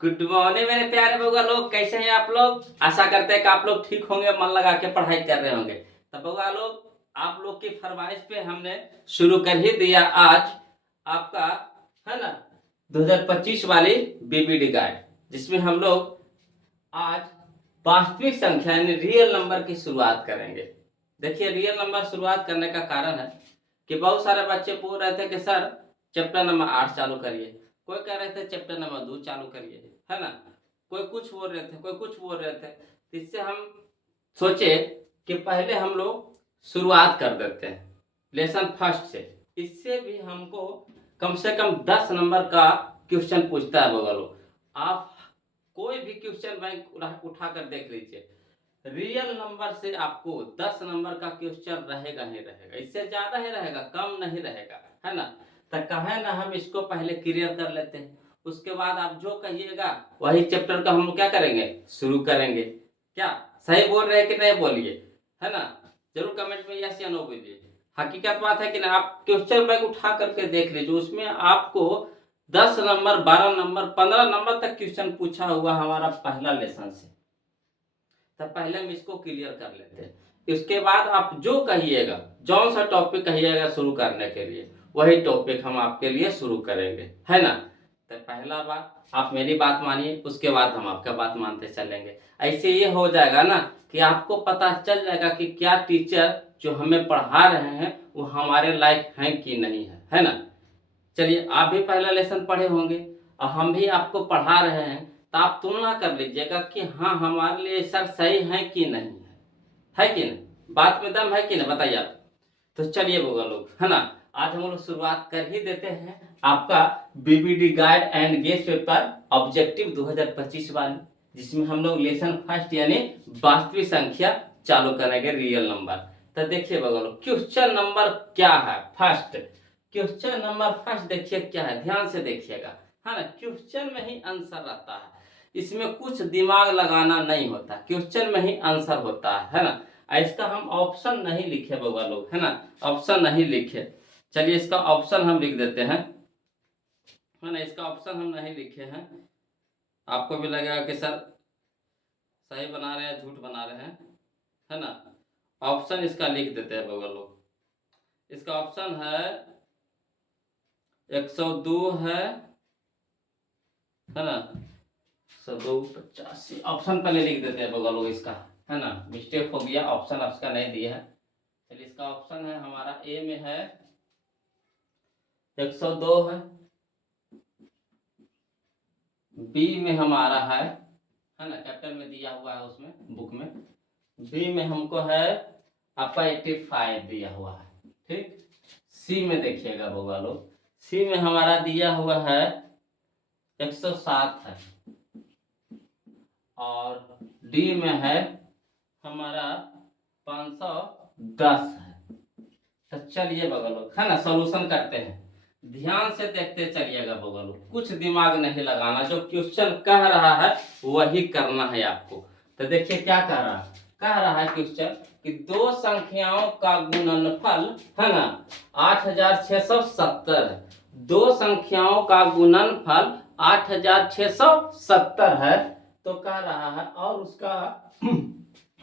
Good morning मेरे प्यारे बउआ लोग, कैसे हैं आप लोग। आशा करते हैं कि आप लोग ठीक होंगे, मन लगा के पढ़ाई कर रहे होंगे। तो बउआ लोग, आप लोग की फरमाइश पे हमने शुरू कर ही दिया आज आपका, है ना, 2025 वाली बीबीडी गाइड, जिसमें हम लोग आज वास्तविक संख्या यानी रियल नंबर की शुरुआत करेंगे। देखिए, रियल नंबर शुरुआत करने का कारण है कि बहुत सारे बच्चे बोल रहे थे कि सर चैप्टर नंबर 8 चालू करिए, कोई कह रहे थे चैप्टर नंबर 2 चालू करिए, है ना, कोई कुछ बोल रहे थे, कोई कुछ बोल रहे थे। तो इससे हम सोचे कि पहले हम लोग शुरुआत कर देते हैं लेसन फर्स्ट से। इससे भी हमको कम से कम 10 नंबर का क्वेश्चन पूछता है बगल। आप कोई भी क्वेश्चन बैंक उठा कर देख लीजिए, रियल नंबर से आपको 10 नंबर का क्वेश्चन रहेगा ही रहेगा, इससे ज्यादा ही रहेगा, कम नहीं रहेगा, है ना। तो कहे ना हम इसको पहले क्लियर कर लेते हैं, उसके बाद आप जो कहिएगा वही चैप्टर का हम क्या करेंगे, शुरू करेंगे। क्या सही बोल रहे हैं कि नहीं बोलिए, है ना, जरूर कमेंट में यस या नो बोलिए। हकीकत बात है कि ना, आप क्वेश्चन बैंक उठा करके देख लीजिए, उसमें आपको 10 नंबर, 12 नंबर, 15 नंबर तक क्वेश्चन पूछा हुआ हमारा पहला लेसन से। तब पहले हम इसको क्लियर कर लेते हैं, इसके बाद आप जो कहिएगा, जौन सा टॉपिक कहिएगा शुरू करने के लिए, वही टॉपिक हम आपके लिए शुरू करेंगे, है ना। तो पहला बात आप मेरी बात मानिए, उसके बाद हम आपका बात मानते चलेंगे। ऐसे ये हो जाएगा ना कि आपको पता चल जाएगा कि क्या टीचर जो हमें पढ़ा रहे हैं वो हमारे लायक हैं कि नहीं है ना। चलिए, आप भी पहला लेसन पढ़े होंगे और हम भी आपको पढ़ा रहे हैं, तो आप तुलना कर लीजिएगा कि हाँ हमारे लिए सर सही है कि नहीं है कि नहीं, बात में दम है कि नहीं, बताइए आप। तो चलिए बोगा लोग, है ना, आज हम लोग शुरुआत कर ही देते हैं आपका BBD guide and guest paper objective 2025 वाली, जिसमें हम लोग लेसन फर्स्ट यानी वास्तविक संख्या चालू करेंगे, रियल नंबर। तो देखिए बोगा लोग, क्वेश्चन नंबर क्या है फर्स्ट, क्वेश्चन नंबर फर्स्ट देखिए क्या है, ध्यान से देखिएगा, है ना। क्वेश्चन में ही आंसर रहता है, इसमें कुछ दिमाग लगाना नहीं होता, क्वेश्चन में ही आंसर होता है ना। इसका हम ऑप्शन नहीं लिखे बउआ लोग, है ना, ऑप्शन नहीं लिखे। चलिए, इसका ऑप्शन हम लिख देते हैं, है ना, इसका ऑप्शन हम नहीं लिखे हैं। आपको भी लगेगा कि सर सही बना रहे हैं झूठ बना रहे हैं, है ना। ऑप्शन इसका लिख देते हैं बउआ लोग। इसका ऑप्शन है 102 है ना, 185 ऑप्शन पहले लिख देते हैं बउआ लोग इसका, है ना, मिस्टेक हो गया, ऑप्शन आपका नहीं दिया है। चलिए, इसका ऑप्शन है हमारा ए में है 102 है, बी में हमारा है ना, कैप्टन में दिया हुआ है उसमें बुक में, बी में हमको है आपका 85 दिया हुआ है, ठीक। सी में देखिएगा बउआ लोग, सी में हमारा दिया हुआ है 107 है, और डी में है हमारा 510 है। तो चलिए बगल, है ना, सॉल्यूशन करते हैं, ध्यान से देखते चलिएगा बगल, कुछ दिमाग नहीं लगाना, जो क्वेश्चन कह रहा है वही करना है आपको। तो देखिए क्या कह रहा है क्वेश्चन कि दो संख्याओं का गुणनफल, है ना, 8670 है, दो संख्याओं का गुणनफल 8670 है। तो कह रहा है और उसका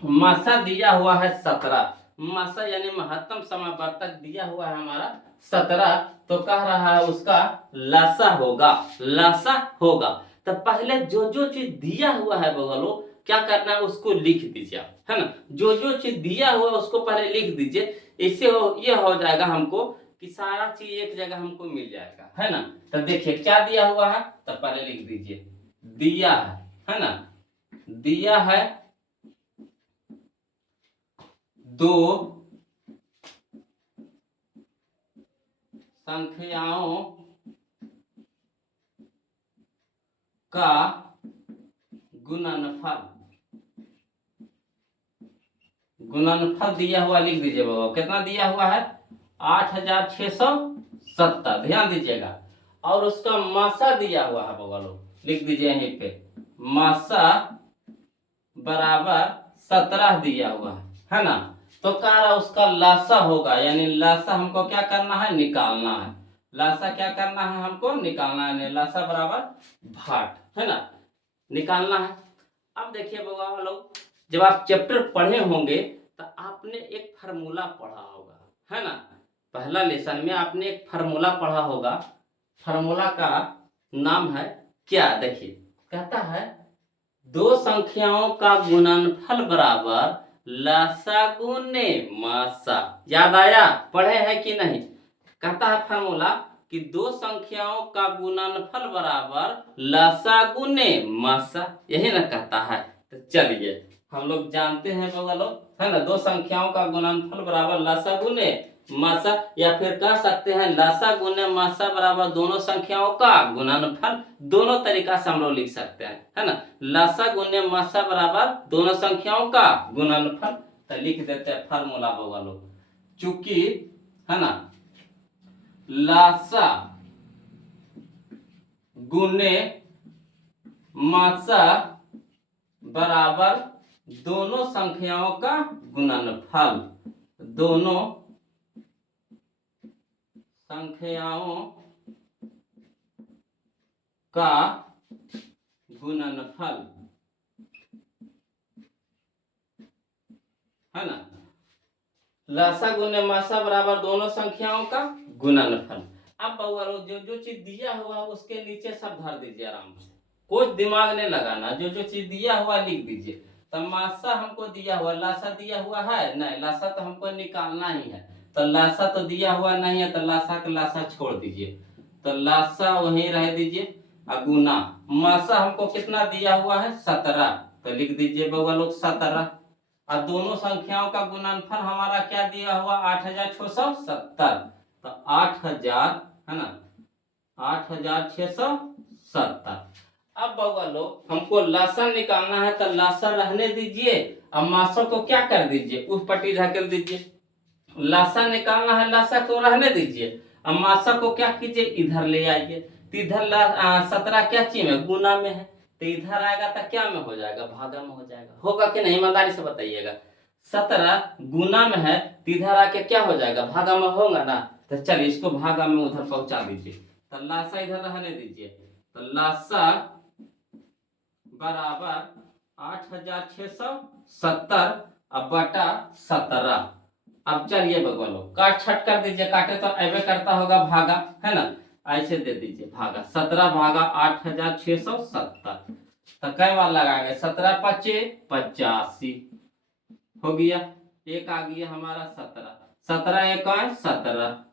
मासा दिया हुआ है 17, मासा यानी महत्तम समावर्तक दिया हुआ है हमारा 17। तो कह रहा है उसका लासा होगा। तो पहले जो जो चीज दिया हुआ है बगलो, क्या करना है, उसको लिख दीजिए, है ना, जो जो चीज दिया हुआ है उसको पहले लिख दीजिए। इससे ये हो जाएगा हमको कि सारा चीज एक जगह हमको मिल जाएगा, है ना। तो देखिए क्या दिया हुआ है, तो पहले लिख दीजिए, दिया है ना, दिया है दो संख्याओं का गुणनफल दिया हुआ, लिख दीजिए बाबा, कितना दिया हुआ है, 8670, ध्यान दीजिएगा। और उसका मासा दिया हुआ है बाबा लोग, लिख दीजिए यहीं पे, मासा बराबर 17 दिया हुआ है ना। तो कह रहा उसका लासा होगा, यानी लासा हमको क्या करना है, निकालना है, लासा क्या करना है हमको, निकालना है, लासा बराबर भाट, है ना। निकालना है। अब देखिए बउआ लोग, जब आप चैप्टर पढ़े होंगे तो आपने एक फार्मूला पढ़ा होगा, है ना। पहला लेसन में आपने एक फार्मूला पढ़ा होगा। फार्मूला का नाम है क्या, देखिए कहता है दो संख्याओं का गुणनफल बराबर लसा गुने मासा। याद आया, पढ़े हैं कि नहीं। कहता है फार्मूला कि दो संख्याओं का गुणनफल बराबर लसा गुने मासा, यही ना कहता है। तो चलिए हम लोग जानते हैं बउआ लोग, है ना, दो संख्याओं का गुणनफल बराबर लसा गुने मासा, या फिर कह सकते हैं लसा गुने मासा बराबर दोनों संख्याओं का गुणनफल। दोनों तरीका से हम लोग लिख सकते हैं, है ना। लसा गुने मासा बराबर दोनों संख्याओं का गुणनफल। तो लिख देते हैं फार्मूला बउआ लोग, चूंकि है ना लासा गुने मासा बराबर दोनों संख्याओं का गुणनफल। दोनों संख्याओं का गुणनफल, है ना। लसा गुने मासा बराबर दोनों संख्याओं का गुणनफल। अब बउआ लोग जो जो चीज दिया हुआ उसके नीचे सब भर दीजिए आराम से, कुछ दिमाग नहीं लगाना, जो जो चीज दिया हुआ लिख दीजिए। तो मासा हमको दिया हुआ, लासा दिया हुआ है नहीं, लासा तो हमको निकालना ही है। तो लासा तो दिया हुआ नहीं है, तो लासा का लासा छोड़ दीजिए, तो लासा वहीं रह दीजिए। गुना मासा हमको कितना दिया हुआ है 17, तो लिख दीजिए बउआ लोग 17। और दोनों संख्याओं का गुणनफल हमारा क्या दिया हुआ 8670, तो 8000, है ना, 8670। अब बउआ लोग हमको लसा निकालना है, तो लसा रहने दीजिए, अब मासा को क्या कर दीजिए उस पट्टी धकेल दीजिए। लसा निकालना है, लसा को रहने दीजिए, अब मासा को क्या कीजिए इधर ले आइए। तो इधर 17 क्या चीज में गुना में है, तो इधर आएगा तो क्या में हो जाएगा, भागा में हो जाएगा। होगा कि नहीं, ईमानदारी से बताइएगा। 17 गुना में है तो इधर आके क्या हो जाएगा, भागा में होगा ना। तो चलिए इसको भागा में उधर पहुंचा दीजिए, तो लासा इधर रहने दीजिए। तो लासा बराबर 8670 अब बटा 17। अब चलिए बगवा लोग काट छट कर दीजिए, काटे तो ऐसे करता होगा भागा, है ना, ऐसे दे दीजिए भागा 17 भागा 8670। तो कई बार लगाएंगे, 17 पचे 85 हो गया, एक आ गया हमारा 17, 17 एक 17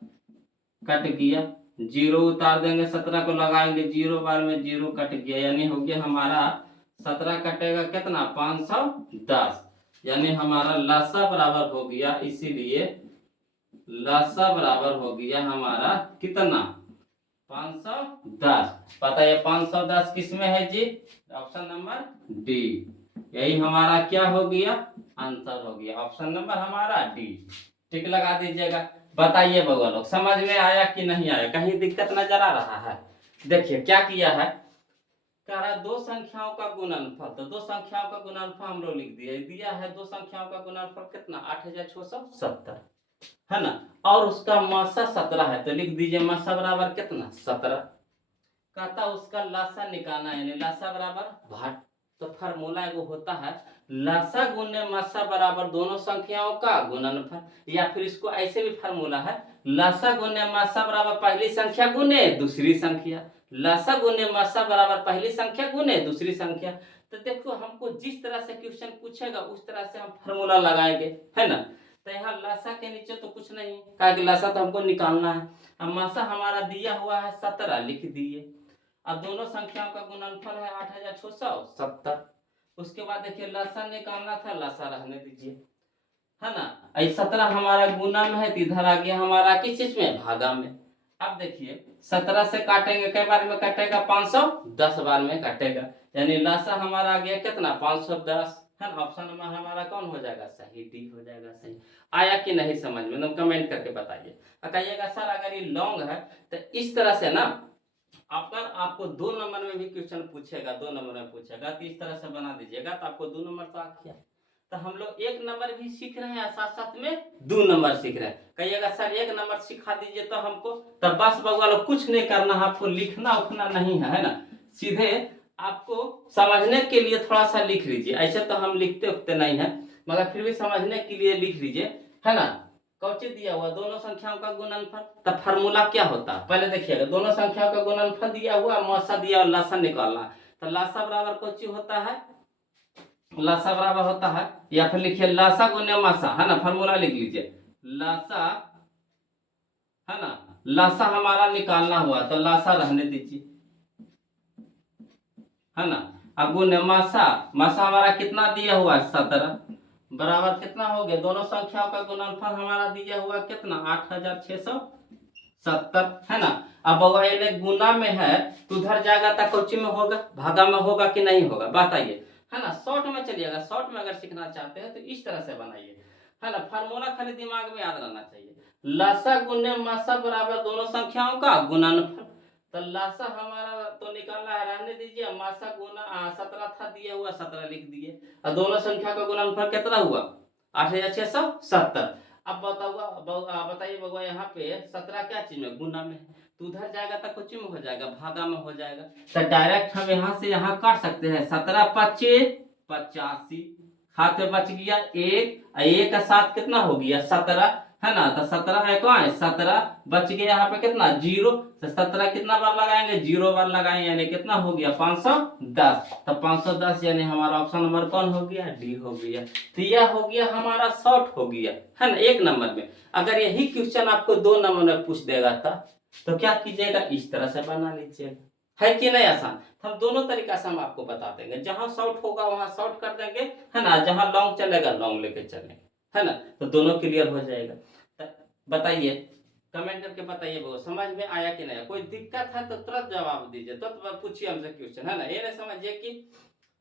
कट गया, जीरो उतार देंगे, 17 को लगाएंगे जीरो बार में जीरो कट गया, यानी हो गया हमारा 17 कटेगा कितना 510, यानी हमारा लसा बराबर हो गया, इसीलिए लसा बराबर हो गया हमारा कितना 510। पता है 510 किसमें है जी, ऑप्शन नंबर डी। यही हमारा क्या हो गया आंसर हो गया, ऑप्शन नंबर हमारा डी। टिक लगा दीजिएगा। बताइए बउआ लोग समझ में आया कि नहीं आया, कहीं दिक्कत नजर आ रहा है। देखिए क्या किया है, कह रहा है दो संख्याओं का गुणनफल, तो दो संख्याओं का गुणनफल हम लोग लिख दिया है दो संख्याओं का गुणनफल कितना 8670, है ना, और उसका मासा 17 है, तो लिख दीजिए मासा बराबर कितना 17। कहता उसका लासा निकालना है, यानी लासा बराबर भाट। तो फार्मूला एगो होता है लासा गुने मासा बराबर दोनों संख्याओं का गुणनफल, या फिर इसको ऐसे भी फार्मूला है लासा गुने मासा बराबर पहली संख्या गुने दूसरी संख्या, लासा गुने मासा बराबर पहली संख्या गुने दूसरी संख्या। तो देखो हमको जिस तरह से क्वेश्चन पूछेगा उस तरह से हम फार्मूला लगाएंगे, है ना। तो यहाँ लासा के नीचे तो कुछ नहीं, कहा कि लासा तो हमको निकालना है। अब मासा हमारा दिया हुआ है 17 लिख दिए, अब दोनों संख्याओं का गुणनफल है 8670। उसके बाद देखिए लसा निकालना था, लसा रहने दीजिए, है ना। 17 हमारा गुना में है तो इधर आ गया हमारा किस चीज में भागा में। अब देखिए 17 से काटेंगे कई बार में कटेगा 510 बार में कटेगा, यानी लसा हमारा आ गया कितना 510, है ना। ऑप्शन नंबर हमारा कौन हो जाएगा सही, डी हो जाएगा सही। आया कि नहीं समझ में, तो कमेंट करके बताइए। कहिएगा सर अगर ये लॉन्ग है तो इस तरह से ना, अगर आपको 2 नंबर में भी क्वेश्चन पूछेगा, 2 नंबर में पूछेगा तो इस तरह से बना दीजिएगा, तो आपको 2 नंबर तो आ गया। तो हम लोग 1 नंबर भी सीख रहे हैं, साथ साथ में 2 नंबर सीख रहे हैं। कहिएगा सर 1 नंबर सिखा दीजिए तो हमको, तब बस बउआ लोग कुछ नहीं करना है, आपको लिखना उखना नहीं है, है ना। सीधे आपको समझने के लिए थोड़ा सा लिख लीजिए, ऐसे तो हम लिखते उखते नहीं है, मगर फिर भी समझने के लिए लिख लीजिए, है ना। कौची दिया हुआ, दोनों संख्याओं का गुणनफल, तब फार्मूला क्या होता है पहले देखिएगा। दोनों संख्याओं का गुणनफल दिया हुआ, मौसा दिया और लसा निकालना, तो लासा बराबर कौची होता है, लासा बराबर होता है, या फिर लिखिए लासा गुने मासा, है ना, फार्मूला लिख लीजिए लासा, है ना। लासा हमारा निकालना हुआ तो लासा रहने दीजिए, है ना। अब गुने मासा, मासा हमारा कितना दिया हुआ है 17, बराबर कितना हो गया, दोनों संख्याओं का गुणनफल हमारा दिया हुआ कितना 8670, है ना। अब ये गुना में है तो उधर जाएगा तो कौची में होगा, भागा में होगा कि नहीं होगा बताइए, है ना। शॉर्ट में चलिएगा, शॉर्ट में अगर सीखना चाहते हैं तो इस तरह से बनाइए, है ना। फार्मूला खाली दिमाग में याद रहना चाहिए, लासा गुने मासा बराबर दोनों संख्याओं का गुणनफल। तो लासा हमारा तो निकालना है, रहने दीजिए, मासा गुना 17 था दिया हुआ 17 लिख दिए, और दोनों संख्या का गुणनफल कितना हुआ 8670। अब बताइए बउआ यहाँ पे 17 क्या चीज में, गुना में, तो उधर जाएगा तो कुछ में हो जाएगा, भागा में हो जाएगा, तो डायरेक्ट हम यहाँ से यहाँ काट सकते हैं, 17 25 85, हाथ में बच गया एक का साथ कितना हो गया 17, है ना। तो 17 है कौन है 17, बच गया यहाँ पे कितना 0, तो 17 कितना बार लगाएंगे 0 बार लगाएंगे, यानी कितना हो गया 510, तो 510 यानी हमारा ऑप्शन नंबर कौन हो गया, डी हो गया। तो यह हो गया हमारा शॉर्ट हो गया, है ना, 1 नंबर में। अगर यही क्वेश्चन आपको 2 नंबर में पूछ देगा था तो क्या कीजिएगा, इस तरह से बना लीजिएगा, है कि नहीं आसान। हम दोनों तरीका से हम आपको बता देंगे, जहां शॉर्ट होगा वहां शॉर्ट कर देंगे, है ना, जहां लॉन्ग चलेगा लॉन्ग लेके चलेंगे, है ना। तो दोनों क्लियर हो जाएगा। तो बताइए, कमेंट करके बताइए वो समझ में आया कि नहीं, कोई दिक्कत है तो तुरंत जवाब दीजिए, तो पूछिए हमसे क्वेश्चन, है ना। ये नहीं समझिए कि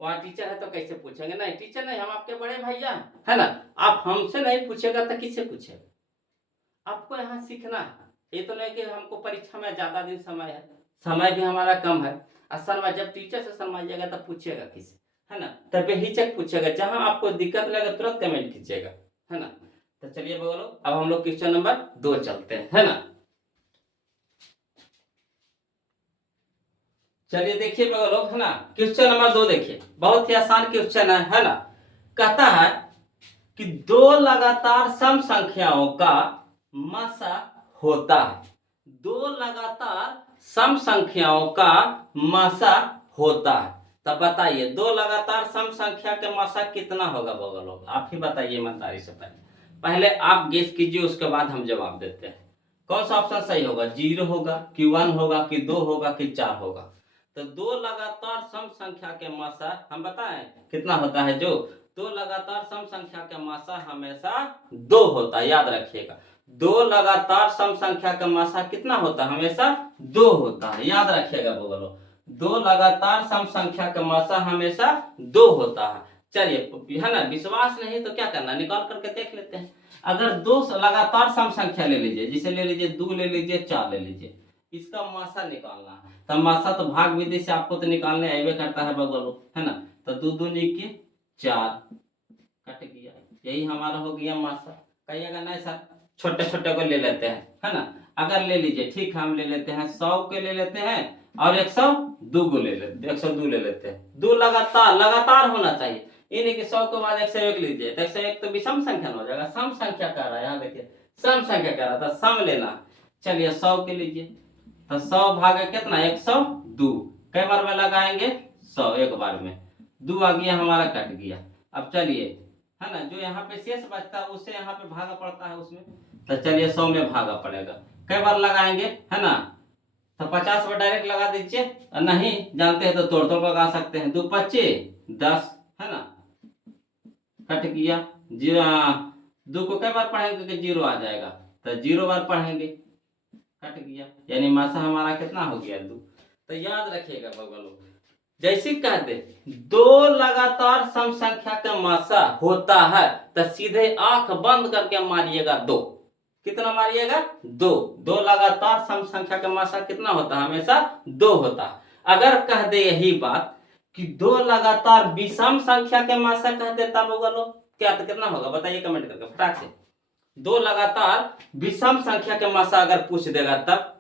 वहाँ टीचर है तो कैसे पूछेंगे, नहीं टीचर नहीं, हम आपके बड़े भैया हैं, है ना। आप हमसे नहीं पूछेगा तो किससे पूछेगा, आपको यहाँ सीखना है। ये तो नहीं कि हमको परीक्षा में ज्यादा दिन समय है, समय भी हमारा कम है, और शर्मा जब टीचर से शर्माइएगा तब पूछेगा किसी, है ना, तब बेहिचक पूछेगा, जहां आपको दिक्कत लगे तुरंत कमेंट कीजिएगा, है ना। तो चलिए बोलो, अब हम लोग क्वेश्चन नंबर 2 चलते हैं, है ना। चलिए देखिए लोग, है ना, क्वेश्चन नंबर 2 देखिए, बहुत ही आसान क्वेश्चन है ना। कहता है कि 2 लगातार सम संख्याओं का मासा होता है, 2 लगातार सम संख्याओं का मासा होता है। तब बताइए 2 लगातार सम संख्या के मासा कितना होगा लोग, आप ही बताइए ईमानदारी से, पहले आप गेस कीजिए, उसके बाद हम जवाब देते हैं। कौन सा ऑप्शन सही होगा, 0 होगा कि 1 होगा कि 2 होगा कि 4 होगा। तो 2 लगातार सम संख्या के मासा हम बताएं कितना होता है, जो 2 लगातार सम संख्या के मासा हमेशा 2 होता है, याद रखिएगा। 2 लगातार सम संख्या का मासा कितना होता है, हमेशा 2 होता है, याद रखिएगा बोलो। 2 लगातार सम संख्या का मासा हमेशा 2 होता है। चलिए, है ना, विश्वास नहीं तो क्या करना, निकाल करके देख लेते हैं। अगर 2 लगातार सम संख्या ले लीजिए, जिसे ले लीजिए 2 ले लीजिए 4 ले लीजिए, इसका मासा निकालना है, तो मासा तो भाग विधि से आपको तो निकालने आए करता है बगल, है ना। तो 2 2 के 4 कट गया, यही हमारा हो गया मासा। कहिएगा नहीं सर छोटे छोटे को ले लेते हैं, है ना। अगर ले लीजिए, ठीक है, हम ले लेते हैं 100 के ले लेते हैं, और 102 को ले लेते हैं, 102 ले लेते हैं। 2 लगातार लगातार होना चाहिए, ये नहीं कि 100 के बाद 101 लीजिए, तो 101 तो विषम संख्या हो जाएगा, सम संख्या कह रहा है, यहाँ देखिए सम संख्या कह रहा था, सम लेना। चलिए 100 के लीजिए, तो 100 भागे कितना 102, कई बार में लगाएंगे 100, एक बार में 2 आ गया हमारा, कट गया। अब चलिए, है ना, जो यहाँ पे शेष बचता है उससे यहाँ पे भागा पड़ता है उसमें, तो चलिए 100 में भागा पड़ेगा, कई बार लगाएंगे, है ना। तो 50 में डायरेक्ट लगा दीजिए, नहीं जानते हैं तो तोड़ तोड़ लगा सकते हैं, 2 25 10, है ना, कट गया। 2 को कई बार पढ़ेंगे कि 0 आ जाएगा, तो 0 बार पढ़ेंगे, कट गया, यानी मासा हमारा कितना हो गया 2। तो याद रखिएगा बगलों, जैसे कहते 2 लगातार सम संख्या का मासा होता है, तो सीधे आंख बंद करके मारिएगा 2, कितना मारिएगा 2। 2 लगातार सम संख्या का मासा कितना होता है, हमेशा 2 होता है। अगर कह दे यही बात कि 2 लगातार विषम संख्या के मासा कह देता बगलों, क्या तो कितना होगा बताइए कमेंट करके फटाक से। 2 लगातार विषम संख्या के मासा अगर पूछ देगा तब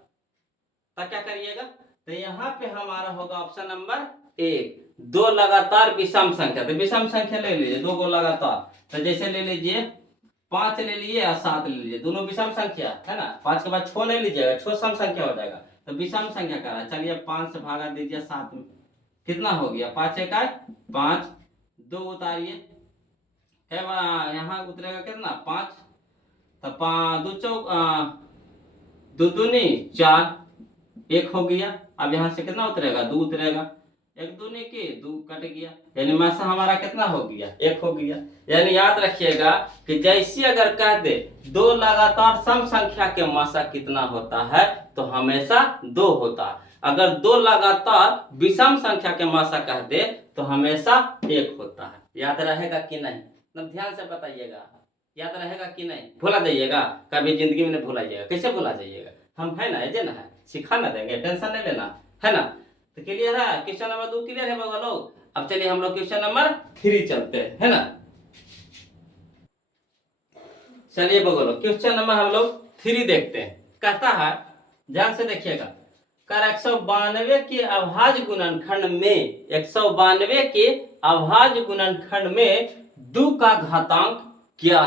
क्या करिएगा, तो यहाँ पे हमारा होगा ऑप्शन नंबर एक। दो लगातार विषम संख्या, तो विषम संख्या ले लीजिए, दो को लगातार, तो जैसे ले लीजिए 5 ले लीजिए और 7 ले लीजिए, दोनों विषम संख्या है ना। 5 के बाद 6 ले लीजिएगा, 6 सम संख्या हो जाएगा, तो विषम संख्या कह रहा है। चलिए 5 से भागा दीजिए 7 में, कितना हो गया, 5 एक 5, 2 उतारिए, यहाँ उतरेगा कितना 5, तो 5 दो चौक दो दूनी 4, एक हो गया। अब यहाँ से कितना उतरेगा, 2 उतरेगा, एक दूनी के 2 कट गया, यानी मासा हमारा कितना हो गया, 1 हो गया। यानी याद रखिएगा कि जैसे अगर कह दे दो लगातार सम संख्या के मासा कितना होता है, तो हमेशा 2 होता है। अगर दो लगातार विषम संख्या के मासा कह दे तो हमेशा 1 होता है। याद रहेगा कि नहीं, मतलब ध्यान से बताइएगा, याद रहेगा कि नहीं, भूला जाइएगा, कभी जिंदगी में नहीं भूला जाइएगा। कैसे भूला जाइएगा, हम है ना, एजे ना है, सिखा ना देंगे, टेंशन नहीं लेना, है ना। तो क्लियर है, क्वेश्चन नंबर 2 क्लियर है बाबा लोग। अब चलिए हम लोग क्वेश्चन नंबर 3 चलते हैं, है ना। चलिए बाबा लोग क्वेश्चन नंबर हम लोग 3 देखते हैं। कहता है, ध्यान से देखिएगा, कर 192 के अभाज्य गुणनखंड में 192 के अभाज्य गुणनखंड में 2 का घातांक क्या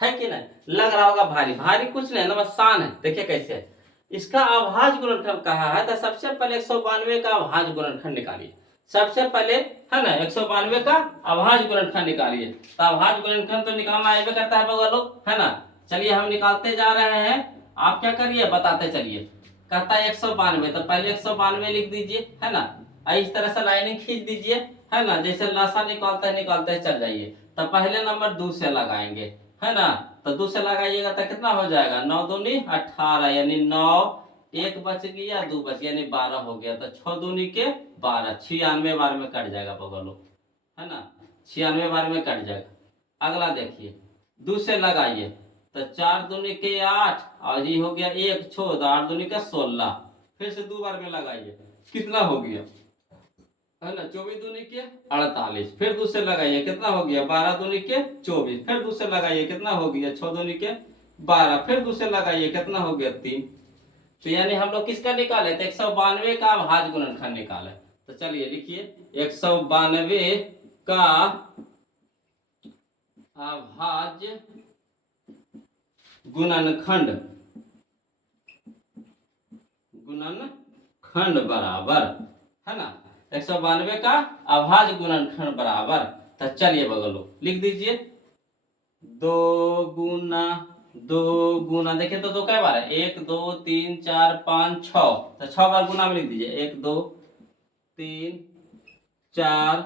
है कि नहीं। लग रहा होगा भारी, भारी कुछ नहीं ना, आसान है। देखिए कैसे है। इसका अभाज्य गुणनखंड कहा है, तो सबसे पहले 192 का अभाज्य गुणनखंड निकालिए। सबसे पहले है ना 192 का अभाज्य गुणनखंड निकालिए। तो अभाज्य गुणनखंड तो निकालना आएगा करता है बगल लोग, है ना। चलिए हम निकालते जा रहे हैं, आप क्या करिए बताते चलिए। कहता है 192, तो पहले 192 लिख दीजिए, है ना। इस तरह से लाइनिंग खींच दीजिए, है ना, जैसे लासा निकालते चल जाइए। तो पहले नंबर 2 से लगाएंगे, है ना। तो 2 से लगाइएगा तो कितना हो जाएगा, 9 दूनी 18, यानी 9, 1 बच गया, 2 बच गया, यानी 12 हो गया। तो 6 दूनी के 12, 96 बार में कट जाएगा बगलो, है ना, 96 बार में कट जाएगा। अगला देखिए 2 से लगाइए, तो 4 दूनी के 8, और ये हो गया 1 छोड़, 8 दूनी का 16, फिर से 2 बार में लगाइए, कितना हो गया, है ना, 24 दूनी के 48, फिर 2 से लगाइए, कितना हो गया, 12 दूनी के 24, फिर 2 से लगाइए, कितना हो गया, 6 दूनी के 12, फिर 2 से लगाइए, कितना हो गया 3। तो यानी हम लोग किसका निकाले, तो 192 का अभाज्य गुणनखंड निकाले। तो चलिए लिखिए 192 का अभाज्य गुणनखंड बराबर, है ना, 192 का अभाज्य गुणनखंड बराबर। तो चलिए बगलो लिख दीजिए, 2 गुना देखिए, तो 2 कै बार है, 1 2 3 4 5 6, तो 6 बार गुना में लिख दीजिए, 1 2 3 4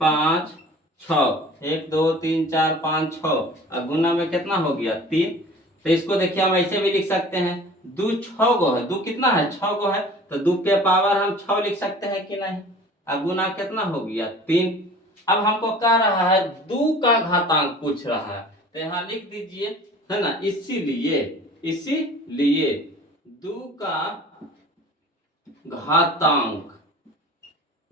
5 6, 1 2 3 4 5 6, और गुना में कितना हो गया 3। तो इसको देखिए हम ऐसे भी लिख सकते हैं, 2 6 गो है, 2 कितना है 6 गो है, तो 2 के पावर हम 6 लिख सकते हैं कि नहीं, और गुना कितना हो गया 3। अब हमको कह रहा है 2 का घातांक पूछ रहा है, तो यहाँ लिख दीजिए, है ना, इसीलिए 2 का घातांक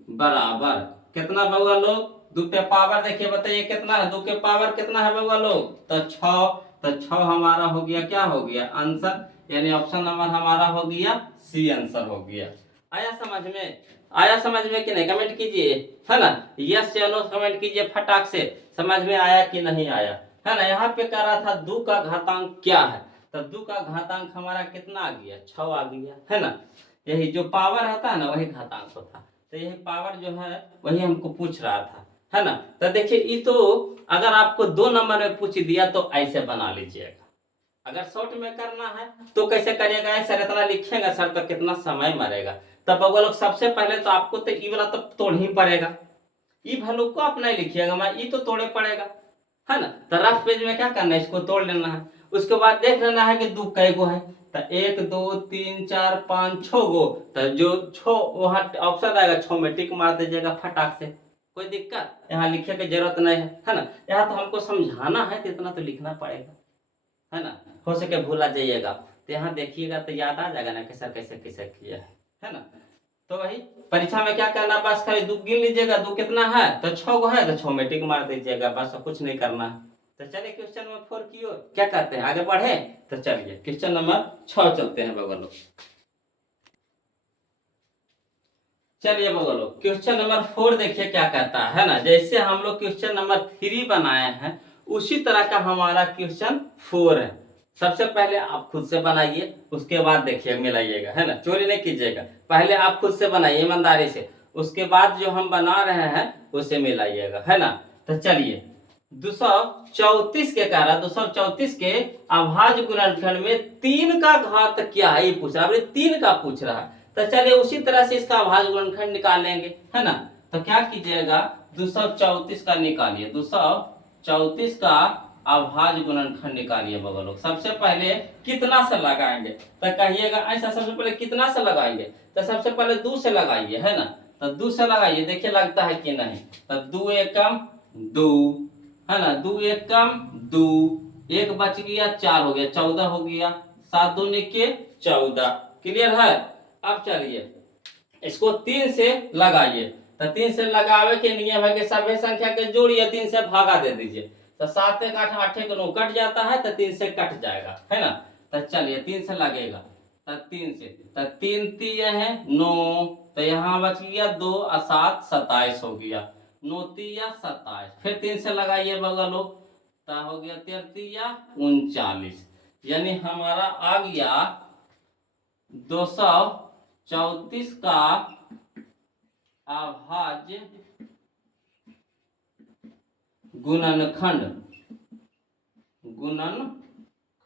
बराबर कितना बउआ लोग, 2 के पावर देखिए, बताइए कितना है, 2 के पावर कितना है बउआ लोग, तो 6। तो 6 हमारा हो गया, क्या हो गया आंसर, यानी ऑप्शन नंबर हमारा हो गया सी आंसर हो गया। आया समझ में, आया समझ में कि नहीं, कमेंट कीजिए, है ना, यस या नो कमेंट कीजिए फटाक से, समझ में आया कि नहीं आया, है ना। यहाँ पे कह रहा था 2 का घातांक क्या है, तो 2 का घातांक हमारा कितना आ गया, 6 आ गया, है ना। यही जो पावर होता है ना, वही घातांक होता है। तो यही पावर जो है वही हमको पूछ रहा था, है ना। तो देखिए ये तो अगर आपको 2 नंबर में पूछ दिया तो ऐसे बना लीजिएगा। अगर शॉर्ट में करना है तो कैसे करिएगा, सर इतना लिखेगा सर तो कितना समय मरेगा। तब बबुआ लोग सबसे पहले तो आपको तो ई वाला तो तोड़ ही पड़ेगा, ई वैल्यू को आप नहीं लिखिएगा, मैं ई तो तोड़े पड़ेगा, है ना। तो रफ पेज में क्या करना है, इसको तोड़ लेना है, उसके बाद देख लेना है कि 2 कै गो है, तो 1 2 3 4 5 6 गो, तो जो 6 वहाँ ऑप्शन आएगा 6 में टिक मार दीजिएगा फटाक से, कोई दिक्कत यहाँ लिखने की जरूरत नहीं है ना। यहाँ तो हमको समझाना है तो इतना तो लिखना पड़ेगा, है ना, हो सके भूला जाइएगा, तो यहाँ देखिएगा तो याद आ जाएगा ना कि सर कैसे कैसे किया है ना। तो वही परीक्षा में क्या करना, बस खाली 2 गिन लीजिएगा, 2 कितना है, तो 6 गो है, तो 6 में टिक मार दीजिएगा, बस कुछ नहीं करना है। तो चलिए क्वेश्चन नंबर 4 की ओर क्या करते हैं, आगे बढ़े। तो चलिए क्वेश्चन नंबर 6 चलते हैं बगल। चलिए बगलो क्वेश्चन नंबर 4 देखिए क्या कहता है ना। जैसे हम लोग क्वेश्चन नंबर 3 बनाए हैं उसी तरह का हमारा क्वेश्चन 4 है। सबसे पहले आप खुद से बनाइए, उसके बाद देखिए मिलाइएगा, है ना, चोरी नहीं कीजिएगा। पहले आप खुद से बनाइए ईमानदारी से, उसके बाद जो हम बना रहे हैं उसे मिलाइएगा, है ना। तो चलिए 234 के कह रहा है, 234 के अभाज्य गुणनखंड में 3 का घात क्या है ये पूछ रहा है, 3 का पूछ रहा है। तो चलिए उसी तरह से इसका अभाज्य गुणनखंड निकालेंगे, है ना। तो क्या कीजिएगा 234 का निकालिए, 234 का अभाज्य गुणनखंड निकालिए बगलों। सबसे पहले कितना से लगाएंगे तो कहिएगा ऐसा, सबसे पहले कितना से लगाएंगे तो सबसे पहले 2 से लगाइए, है ना। तो 2 से लगाइए, देखिए लगता है कि नहीं। तो 2 एकम 2, है ना, 2 एकम 2, एक बच गया 4 हो गया, 14 हो गया, 7 दूनी के 14। क्लियर है। अब चलिए इसको 3 से लगाइए। तो 3 से लगावे के नियम है कि सभी संख्या के जोड़िए, 3 से भागा दे दीजिए। तो 7 एक 8, 8 एक 9 कट जाता है, तो 3 से कट जाएगा, है ना। तो चलिए 3 से लगेगा, तो 3 से, तो 3 3 है 9, तो यहाँ बच गया 2 और 7 27 हो गया, 9 3 27। फिर 3 से लगाइए बगलो, तो हो गया 13 39, यानी हमारा आ गया 234 का अभाज्य गुणनखंड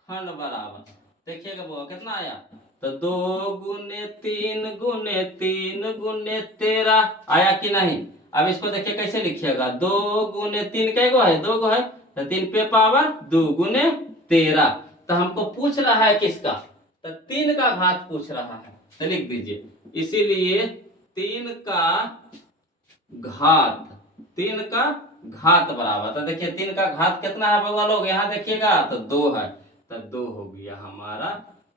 बराबर, देखिएगा वो कितना आया। तो 2 गुने 3 गुने 3 गुने 13 आया कि नहीं। अब इसको देखिए कैसे लिखिएगा, 2 गुने 3 कै गो है, 2 गो है, तो 3 पे पावर 2 गुने 13। तो हमको पूछ रहा है किसका, तो 3 का घात पूछ रहा है, तो लिख दीजिए। इसीलिए 3 का घात, 3 का घात बराबर, तो देखिए 3 का घात कितना है बगल लोग, यहाँ देखिएगा तो 2 है, तो 2 हो गया हमारा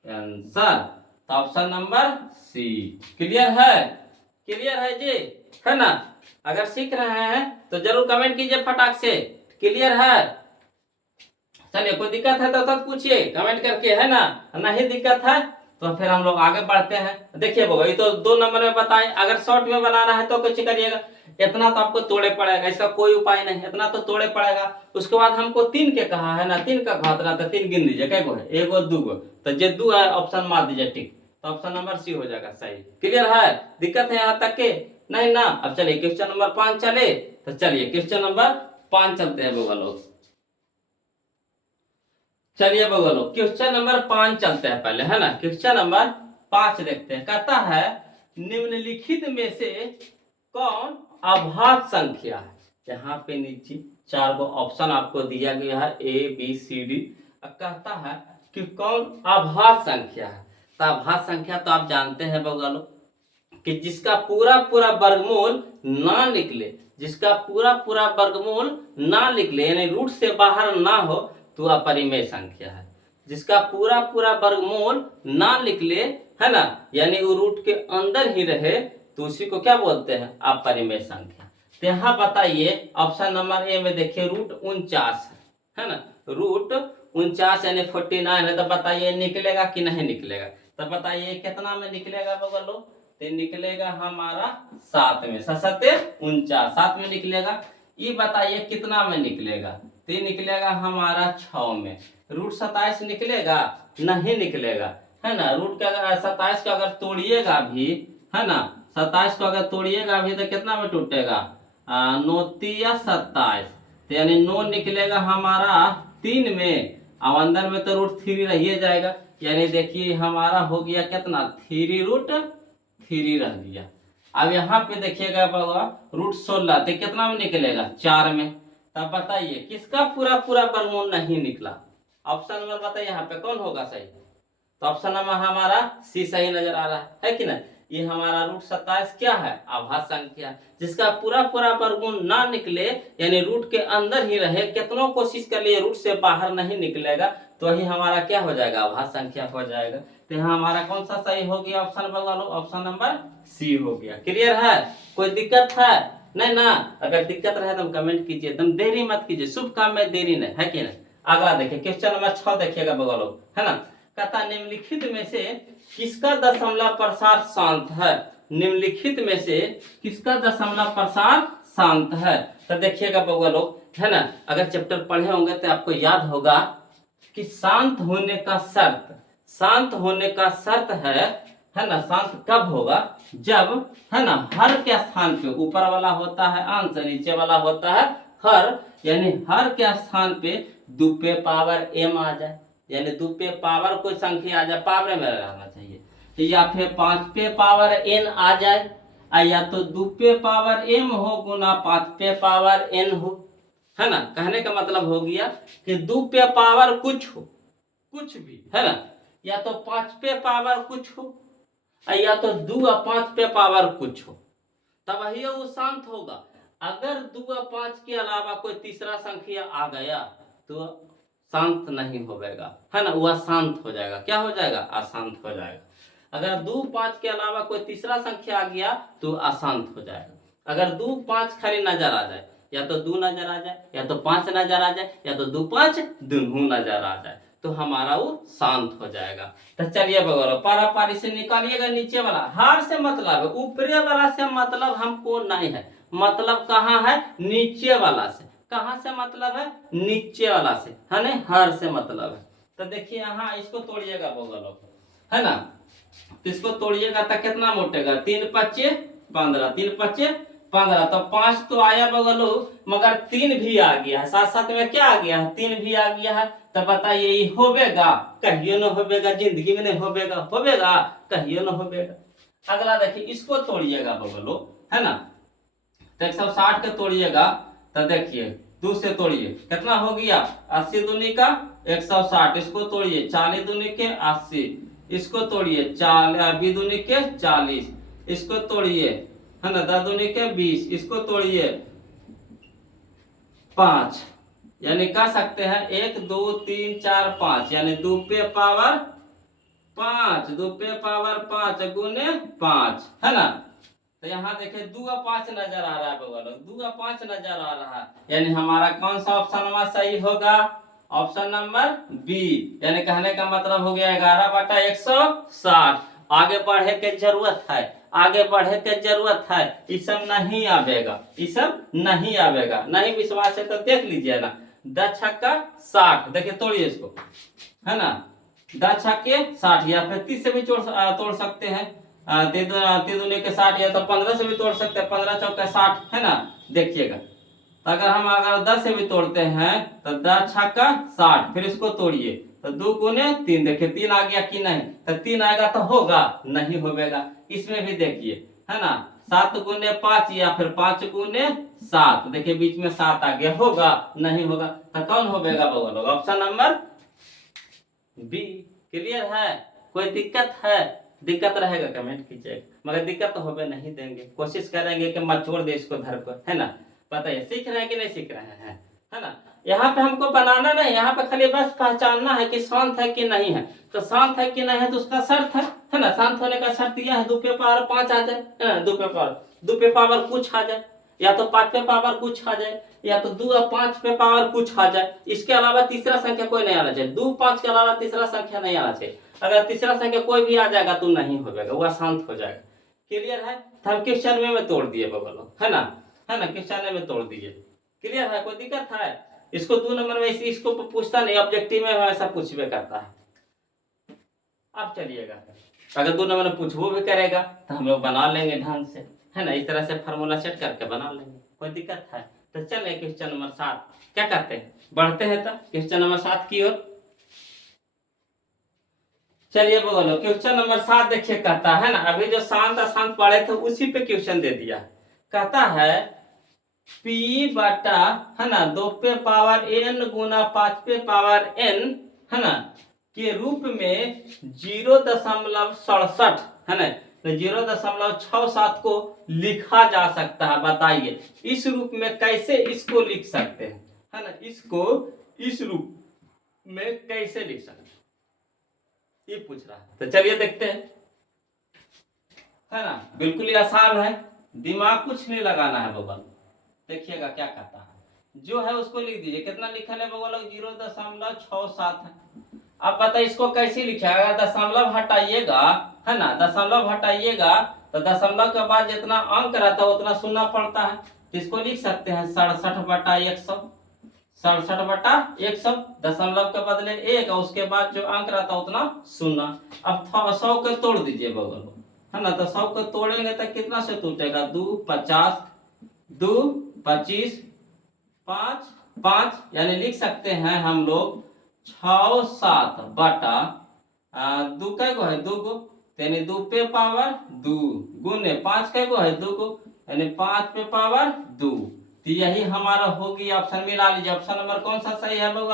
आंसर। तो ऑप्शन नंबर सी। क्लियर है, क्लियर है जी, है ना। अगर सीख रहे हैं तो जरूर कमेंट कीजिए फटाक से। क्लियर है। चलिए कोई दिक्कत है तो तक पूछिए कमेंट करके, है ना। नहीं दिक्कत है तो फिर हम लोग आगे बढ़ते हैं। देखिए बाबा ये तो 2 नंबर में बताएं, अगर शॉर्ट में बनाना है तो कुछ करिएगा, इतना तो आपको तोड़े पड़ेगा, इसका कोई उपाय नहीं, इतना तो तोड़े पड़ेगा। उसके बाद हमको 3 के कहा है ना, 3 का घात ना, तो 3 गिन दीजिए, कै गो है, 1 गो 2 गो, तो जे 2 है ऑप्शन मार दीजिए टिक, तो ऑप्शन नंबर सी हो जाएगा सही। क्लियर है, दिक्कत है यहाँ तक के नहीं ना। अब चलिए क्वेश्चन नंबर 5 चले, तो चलिए क्वेश्चन नंबर 5 चलते हैं बाबा लोग। चलिए बगलो क्वेश्चन नंबर 5 चलते हैं पहले, है ना। क्वेश्चन नंबर 5 देखते हैं। कहता है निम्नलिखित में से कौन अभाज्य संख्या है। यहाँ पे नीचे 4 गो ऑप्शन आपको दिया गया है ए बी सी डी। कहता है कि कौन अभाज्य संख्या है। तो अभाज्य संख्या तो आप जानते हैं बगलो कि जिसका पूरा पूरा वर्गमूल ना निकले, जिसका पूरा पूरा वर्गमूल ना निकले यानी रूट से बाहर ना हो तो अपरिमेय संख्या है। जिसका पूरा पूरा वर्गमूल ना निकले, है ना, यानी वो रूट के अंदर ही रहे तो उसी को क्या बोलते हैं, अपरिमेय संख्या। तो यहाँ बताइए ऑप्शन नंबर ए में देखिए रूट 49 है ना, रूट 49 यानी 49 है। तो बताइए निकलेगा कि नहीं निकलेगा। तो बताइए कितना में निकलेगा बगलो, तो निकलेगा हमारा 7 में, 7 49 7 में निकलेगा। ये बताइए कितना में निकलेगा, तो निकलेगा हमारा 6 में। रूट 27 निकलेगा नहीं निकलेगा, है ना। रूट का अगर 27 का अगर तोड़िएगा भी, है ना, 27 को अगर तोड़िएगा भी तो कितना में टूटेगा, 9 या 27, तो यानी 9 निकलेगा हमारा 3 में, और अंदर में तो रूट 3 रहिए जाएगा, यानी देखिए हमारा हो गया कितना 3 रूट 3 रह गया। अब यहाँ पे देखिएगा बाबा रूट 16 तो कितना में निकलेगा 4 में। तब बताइए किसका पूरा पूरा वर्गमूल नहीं निकला। ऑप्शन नंबर बताइए यहाँ पे कौन होगा सही। तो ऑप्शन नंबर हमारा सी सही नजर आ रहा है कि नहीं। ये हमारा रूट 27 क्या है, अभाज्य संख्या, जिसका पूरा पूरा वर्गमूल ना निकले यानी रूट के अंदर ही रहे, कितनों कोशिश कर लिए रूट से बाहर नहीं निकलेगा, तो वही हमारा क्या हो जाएगा, अभाज्य संख्या हो जाएगा। तो यहाँ हमारा कौन सा सही हो गया, ऑप्शन बता लो, ऑप्शन नंबर सी हो गया। क्लियर है, कोई दिक्कत है नहीं ना। अगर दिक्कत रहे तो कमेंट कीजिए, एकदम देरी मत कीजिए, शुभ काम में देरी नहीं, है कि नहीं। अगला देखिए क्वेश्चन नंबर 6 देखिएगा बगलो, है ना। कहता निम्नलिखित में से किसका दशमलव प्रसार शांत है। निम्नलिखित में से किसका दशमलव प्रसार शांत है? तो देखिएगा बउआ लोग, है ना, अगर चैप्टर पढ़े होंगे तो आपको याद होगा कि शांत होने का शर्त, शांत होने का शर्त है ना, शांत कब होगा? जब, है ना, हर के स्थान पे ऊपर वाला होता है अंश, नीचे वाला होता है हर, यानी हर के स्थान पे 2 पे पावर m आ जाए, यानी 2 पे पावर कोई संख्या आ जाए, पावर में रहना चाहिए, या फिर 5 पे पावर n आ जाए, या तो 2 पे पावर m हो गुना 5 पे पावर n हो, है ना। कहने का मतलब हो गया कि 2 पे पावर कुछ हो, कुछ भी, है ना, या तो 5 पे पावर कुछ हो, या तो 2 और 5 पे पावर कुछ हो, तब ही वो शांत होगा। अगर 2 और 5 के अलावा कोई तीसरा संख्या आ गया तो शांत नहीं होगा, है ना, वह शांत हो जाएगा। क्या हो जाएगा? अशांत हो जाएगा। अगर 2 5 के अलावा कोई तीसरा संख्या आ गया तो अशांत हो जाएगा। अगर 2 5 खाली नजर आ जाए, या तो 2 नजर आ जाए, या तो 5 नजर आ जाए, या तो 2 5 दोनों नजर आ जाए, तो हमारा वो शांत हो जाएगा। तो चलिए बगौर पारा पारी से निकालिएगा नीचे वाला। हार से मतलब ऊपरी वाला से मतलब हमको नहीं है, मतलब कहाँ है? नीचे वाला से। कहाँ से मतलब है? नीचे वाला से, है ना, हर से मतलब है। तो देखिए यहाँ इसको तोड़िएगा बगल, है ना, तो इसको तोड़िएगा तो कितना मोटेगा? 3 5 15, 3 5 15, तो 5 तो आया बगलो, मगर 3 भी आ गया है, साथ साथ में क्या आ गया है? 3 भी आ गया है। तो बताइए ये होवेगा? कहियो न होवेगा, जिंदगी में नहीं होवेगा, होवेगा कहियो न होवेगा। अगला देखिए इसको तोड़िएगा बगलो, है ना, तो 160 के तोड़िएगा, तो देखिए 2 से तोड़िए, कितना हो गया? 80 दूनी का 160, इसको तोड़िए 40 दूनी के 80, इसको तोड़िए 20 दूनी के 40, इसको तोड़िए, है ना, 10 दूनी के 20, इसको तोड़िए 5, यानी कह सकते हैं 1 2 3 4 5, यानी 2 पे पावर 5, 2 पे पावर 5 गुने 5, है ना। तो यहाँ देखिए 2 और 5 नजर आ रहा है बगल, 2 और 5 नजर आ रहा है, यानी हमारा कौन सा ऑप्शन सही होगा? ऑप्शन नंबर बी, यानी कहने का मतलब हो गया 11/160। आगे बढ़े के जरूरत है, आगे बढ़े के जरूरत है, ये सब नहीं आवेगा, ये सब नहीं आवेगा। नहीं विश्वास है तो देख लीजिए ना, 10 छक्का 60, देखिए तोड़िए इसको, है ना, 10 छक्के 60, या फिर 30 से भी तोड़ सकते हैं, 3 दूनी के 60, या तो 15 से भी तोड़ सकते हैं, 15 चौका 60, है ना। देखिएगा अगर 10 से भी तोड़ते हैं तो 10 छक्का 60, फिर इसको तोड़िए तो 2 गुने 3, देखिए 3 आ गया कि नहीं? तो 3 आएगा तो होगा, नहीं होगा। इसमें भी देखिए, है ना, 7 गुने 5 या फिर 5 गुने 7, देखिए बीच में 7 आ गया, होगा नहीं होगा? तो कौन होगा बगल? Option number B. क्लियर है? कोई दिक्कत है? दिक्कत रहेगा कमेंट कीजिएगा, मगर दिक्कत तो होवे नहीं देंगे, कोशिश करेंगे कि मत छोड़ दे इसको धर को, है ना। बताइए सीख रहे हैं कि नहीं सीख रहे हैं, है ना। यहाँ पे हमको बनाना नहीं, यहाँ पे खाली बस पहचानना है कि शांत है कि नहीं है। तो शांत है कि नहीं है तो उसका शर्त है ना, शांत होने का शर्त यह है 2 पे पावर 5 आ जाए, है ना, 2 पे पावर कुछ आ जाए, या तो 5 पे पावर कुछ आ जाए, या तो 2 और 5 पे पावर कुछ आ जाए। इसके अलावा तीसरा संख्या कोई नहीं आना चाहिए, 2 5 के अलावा तीसरा संख्या नहीं आना चाहिए। अगर तीसरा संख्या कोई भी आ जाएगा तो नहीं होगा, वह शांत हो जाएगा। क्लियर है? तो हम क्वेश्चन में तोड़ दिए बगलो, है ना, क्वेश्चन में तोड़ दिए। क्लियर है? कोई दिक्कत है? इसको 2 नंबर में इसको पूछता नहीं, ऑब्जेक्टिव में हमेशा पूछबे करता है। अब चलिएगा, अगर 2 नंबर में पूछबो भी करेगा तो हम लोग बना लेंगे ढंग से, है ना, इस तरह से फार्मूला सेट करके बना लेंगे, कोई दिक्कत है? तो चले क्वेश्चन नंबर 7, क्या करते हैं, बढ़ते हैं तो क्वेश्चन नंबर 7 की ओर। चलिए बोलो क्वेश्चन नंबर 7 देखिए, कहता है ना, अभी जो शांत अशांत पढ़े थे उसी पे क्वेश्चन दे दिया। कहता है P बटा, है ना, 2 पे पावर n गुना 5 पे पावर n, है ना, के रूप में 0.67, है ना, तो 0.67 को लिखा जा सकता है। बताइए इस रूप में कैसे इसको लिख सकते हैं, है ना, इसको इस रूप में कैसे लिख सकते हैं, ये पूछ रहा है। तो चलिए देखते हैं, है ना, बिल्कुल ही आसान है, दिमाग कुछ नहीं लगाना है बबल। देखिएगा क्या कहता है, जो है उसको लिख दीजिए। कितना लिखा है बबल? 0.67 है। अब बताइए इसको कैसे लिखेगा? दशमलव हटाइएगा, है ना, दशमलव हटाइएगा तो दशमलव के बाद जितना अंक रहता है उतना सुनना पड़ता है। तो इसको लिख सकते हैं 67/100, 67/100। दशमलव के बदले एक और उसके बाद जो अंक रहता है उतना सुनना। अब 100 के तोड़ दीजिए बगल में, है ना। तो 100 को तोड़ेंगे तो कितना से टूटेगा? 2 50, 2 25, 5 5, यानी लिख सकते हैं हम लोग 6 7 बटा 2 कै गो है? 2 गो, यानी 2 पे पावर 2 गुने 5 कै गो है? 2 गो, यानी 5 पे पावर 2। तो यही हमारा होगी ऑप्शन। मिला लीजिए ऑप्शन नंबर कौन सा सही है लोग?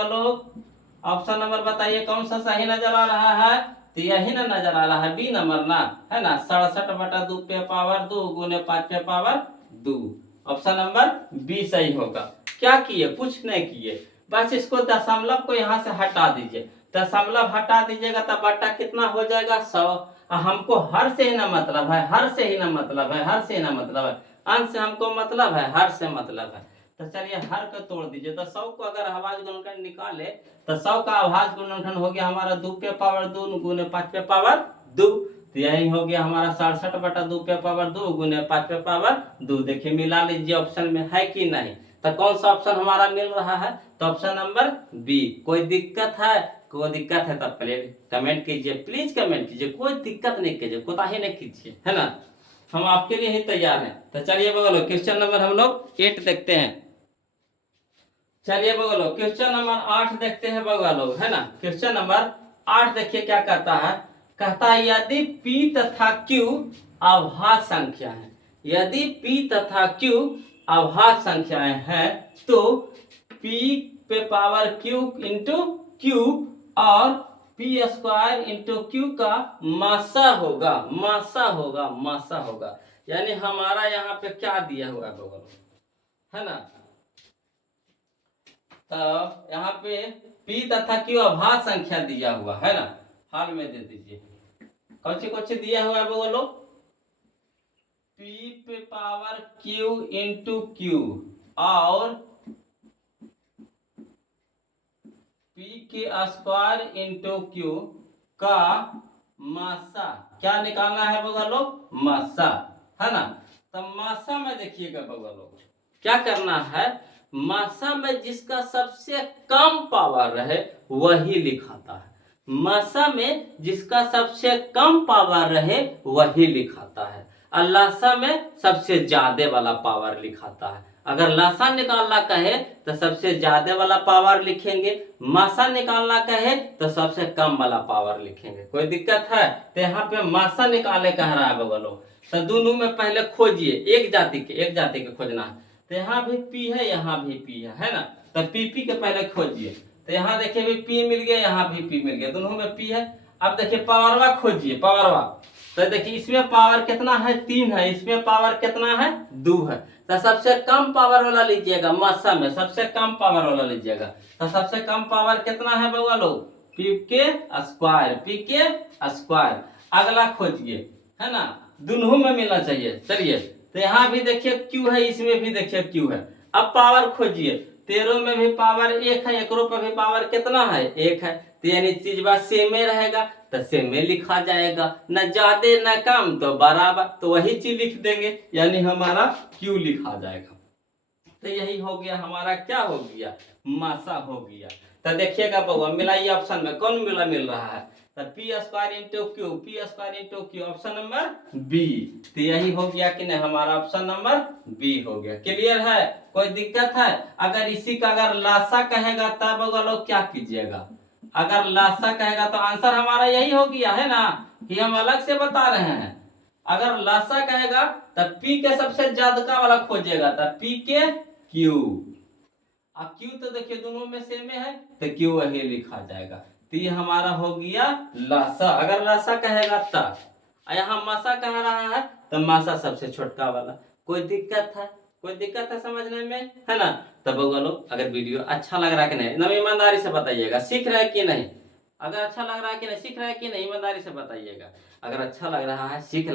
ऑप्शन नंबर बताइए कौन सा सही नजर आ रहा है? तो यही ना नजर आ रहा है, बी नंबर ना, है ना। 67/2 पे पावर 2 गुने 5 पे पावर 2। ऑप्शन नंबर बी सही होगा। क्या किए? कुछ नहीं किए, बस इसको दशमलव को यहाँ से हटा दीजिए। दशमलव हटा दीजिएगा तब बट्टा कितना हो जाएगा? 100। हमको हर से ही ना मतलब है, हर से ही ना मतलब है, हर से ही ना मतलब है, अंश से हमको मतलब है, हर से मतलब है। तो चलिए हर को तोड़ दीजिए। तो 100 को अगर अभाज्य गुणनखंड निकाले तो 100 का अभाज्य गुणनखंड हो गया हमारा 2 पे पावर 2 गुने 5 पे पावर 2। तो यही हो गया हमारा 67/2 पे पावर 2 गुने 5 पे पावर 2। देखिए मिला लीजिए ऑप्शन में है कि नहीं। तो कौन सा ऑप्शन हमारा मिल रहा है? तो ऑप्शन नंबर बी। कोई दिक्कत है? कोई दिक्कत है तब प्लीज कमेंट कीजिए, प्लीज कमेंट कीजिए, कोई दिक्कत नहीं कीजिए, कोताही नहीं कीजिए, है ना। हम आपके लिए ही तैयार हैं। तो चलिए बोलो क्वेश्चन नंबर हम लोग 8 देखते हैं। चलिए बोलो क्वेश्चन नंबर 8 देखते हैं बोलो, है ना। क्वेश्चन नंबर 8 देखिए क्या कहता है। कहता है यदि P तथा Q अभाज्य संख्या है, यदि P तथा Q अभाज्य संख्याएं हैं तो P पे पावर Q इंटू Q और P² इंटू Q का मासा होगा, मासा होगा, मासा होगा। यानी हमारा यहाँ पे क्या दिया हुआ है ना। तो यहाँ पे P तथा Q अभाज्य संख्या दिया हुआ है ना। हाल में दे दीजिए कौन सी दिया हुआ है बोलो? P पे पावर Q इंटू Q और P² इंटू Q का मासा क्या निकालना है बोलो? मासा, है ना। तो मासा में देखिएगा बोलो क्या करना है। मासा में जिसका सबसे कम पावर रहे वही लिखाता है। मासा में जिसका सबसे कम पावर रहे वही लिखाता है, और लासा में सबसे ज्यादा वाला पावर लिखाता है। अगर लासा निकालना कहे तो सबसे ज्यादा वाला पावर लिखेंगे, मासा निकालना कहे तो सबसे कम वाला पावर लिखेंगे। कोई दिक्कत है? तो यहाँ पे मासा निकाले कह रहा है बगलो। तो दोनों में पहले खोजिए, एक जाति के खोजना है। तो यहाँ भी P है, यहाँ भी P है ना। तो P के पहले खोजिए। तो यहाँ देखिए भी P मिल गया, यहाँ भी P मिल गया, दोनों में P है। अब देखिए पावरवा खोजिए, पावरवा। तो देखिए इसमें पावर कितना है? 3 है, इसमें पावर कितना है? 2 है। तो सबसे कम पावर वाला लीजिएगा, मासा में सबसे कम पावर वाला लीजिएगा। तो सबसे कम पावर कितना है बउआ लोग? P²। अगला खोजिए, है ना, दोनों में मिलना चाहिए। चलिए तो यहाँ भी देखिए Q है, इसमें भी देखिए Q है। अब पावर खोजिए, 13 में भी पावर 1 है, एकरो पर भी पावर कितना है? 1 है। तो यानी चीज बात सेम में रहेगा तो सेम में लिखा जाएगा, न ज्यादा न कम, तो बराबर, तो वही चीज लिख देंगे, यानी हमारा Q लिखा जाएगा। तो यही हो गया हमारा, क्या हो गया? मासा हो गया। तो देखिएगा बउआ मिलाइए ऑप्शन में कौन मिल रहा है। तो P² into Q, option number B. तो यही हो गया कि नहीं, हमारा ऑप्शन नंबर बी हो गया। क्लियर है? कोई दिक्कत है? अगर इसी का अगर लासा कहेगा तब लोग क्या कीजिएगा? अगर लासा कहेगा तो आंसर हमारा यही हो गया, है ना, कि हम अलग से बता रहे हैं। अगर लासा कहेगा तब P के सबसे ज्यादा वाला खोजिएगा, तब P के Q। अब Q तो देखिए दोनों में सेम है, तो Q वही लिखा जाएगा। तो ये हमारा हो गया लासा, अगर लासा कहेगा तब। यहाँ मासा कह रहा है तो मासा सबसे छोटका वाला। कोई दिक्कत है? कोई दिक्कत है समझने में, है ना। तो बोलो अगर वीडियो अच्छा लग रहा है कि नहीं, एकदम ईमानदारी से बताइएगा, सीख रहे हैं कि नहीं। अगर अच्छा लग रहा है कि नहीं, सीख रहे हैं कि नहीं, ईमानदारी से बताइएगा। अगर अच्छा लग रहा है, सीख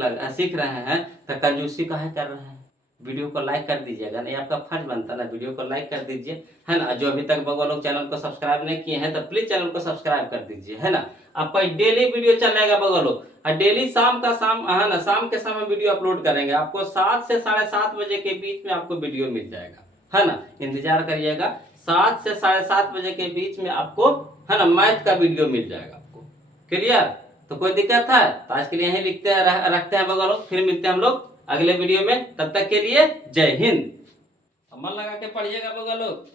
रहे हैं तो कंजूसी काहे कर रहे हैं? वीडियो को लाइक कर दीजिएगा, नहीं आपका फर्ज बनता ना, वीडियो को लाइक कर दीजिए, है ना। जो अभी तक बगवा लोग चैनल को सब्सक्राइब नहीं किए हैं तो प्लीज चैनल को सब्सक्राइब कर दीजिए, है ना। आपका डेली वीडियो चलेगा बगवा लोग, और डेली शाम है ना, शाम के समय वीडियो अपलोड करेंगे। आपको 7 से 7:30 बजे के बीच में आपको वीडियो मिल जाएगा, है ना। इंतजार करिएगा, 7 से 7:30 बजे के बीच में आपको, है ना, मैथ का वीडियो मिल जाएगा आपको। क्लियर? तो कोई दिक्कत है तो आज के लिए यहीं रखते हैं बगल। फिर मिलते हैं हम लोग अगले वीडियो में। तब तक के लिए जय हिंद। मन लगा के पढ़िएगा बगल लोग।